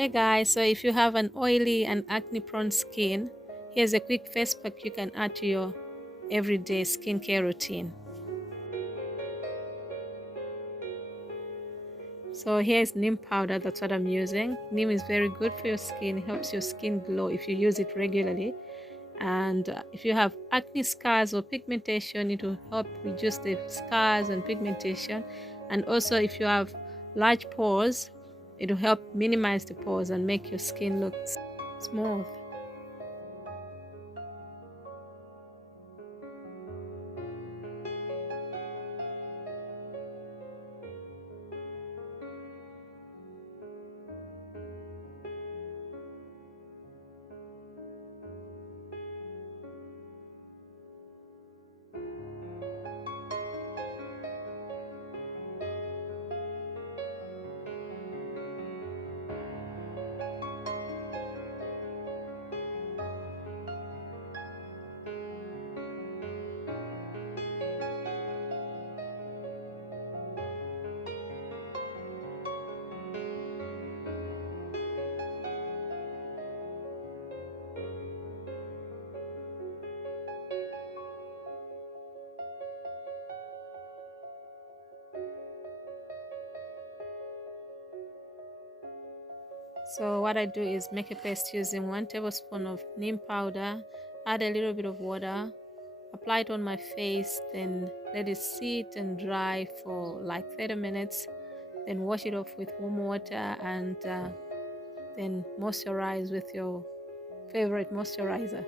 Hey guys, so if you have an oily and acne prone skin, here's a quick face pack you can add to your everyday skincare routine. So here's neem powder, that's what I'm using. Neem is very good for your skin, it helps your skin glow if you use it regularly. And if you have acne scars or pigmentation, it will help reduce the scars and pigmentation. And also if you have large pores, it will help minimize the pores and make your skin look smooth. So what I do is make a paste using 1 tablespoon of neem powder, add a little bit of water, apply it on my face, then let it sit and dry for like 30 minutes, then wash it off with warm water and then moisturize with your favorite moisturizer.